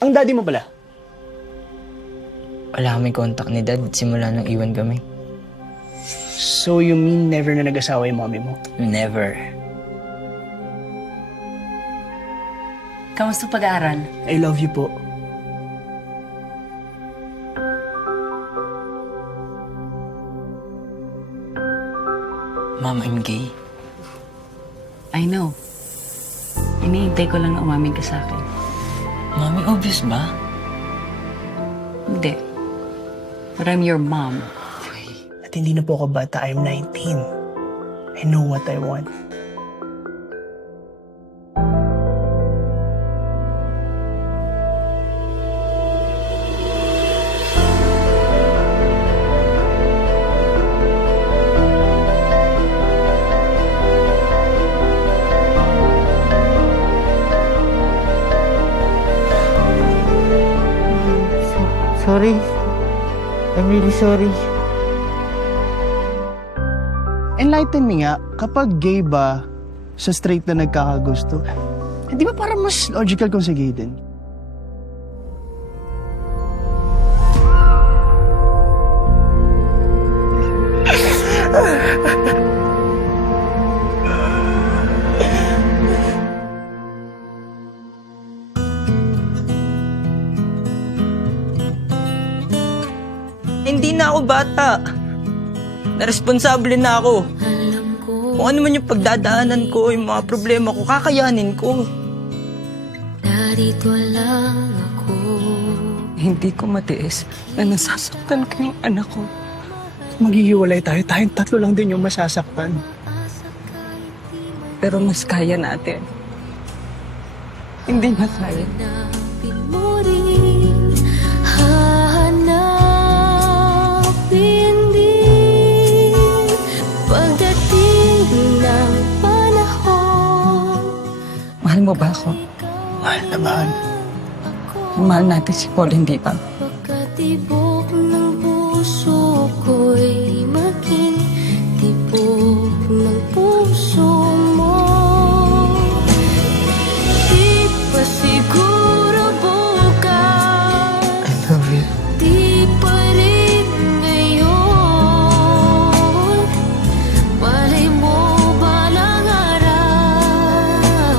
Ang daddy mo pala? Wala kaming contact ni Dad simula nang iwan kami. So you mean never na nag-asawa yung mommy mo? Never. Kamusta pag-aaral? I love you po. Mom, I'm gay. I know. Iniintay ko lang na umamin ka sa akin. Mami, obvious ba? Hindi. But I'm your mom. At hindi na po ako bata, I'm 19. I know what I want. Sorry. I'm really sorry. Enlighten me nga, kapag gay ba, sa straight na nagkakagusto, di ba parang mas logical kung sa gay din? Hindi na ako bata. Naresponsable na ako. Kung ano man yung pagdadaanan ko, yung mga problema ko, kakayanin ko. Narito lang ako. Hindi ko matiis na nasasaktan ko yung anak ko. Maghihiwalay tayo, tayong tatlo lang din yung masasaktan. Pero mas kaya natin. Hindi na kaya. Hanapin mo rin, hahanapin din. Pagdating ng panahon, Mahal mo ba ako? Mahal na mahal. Mahal natin si Paul, hindi ba? pagkatibok ng puso ko'y maging tibok ng puso mo. Di pa siguro bukas, I love you. di pa rin ngayon. Malay mo balang araw,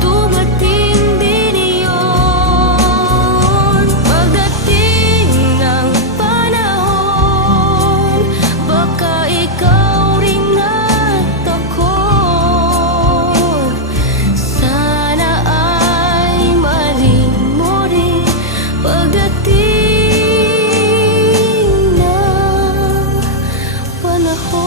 dumating din iyon. Pagdating ng panahon, baka ikaw rin at ako. Sana ay maling mo rin pagdating ng panahon.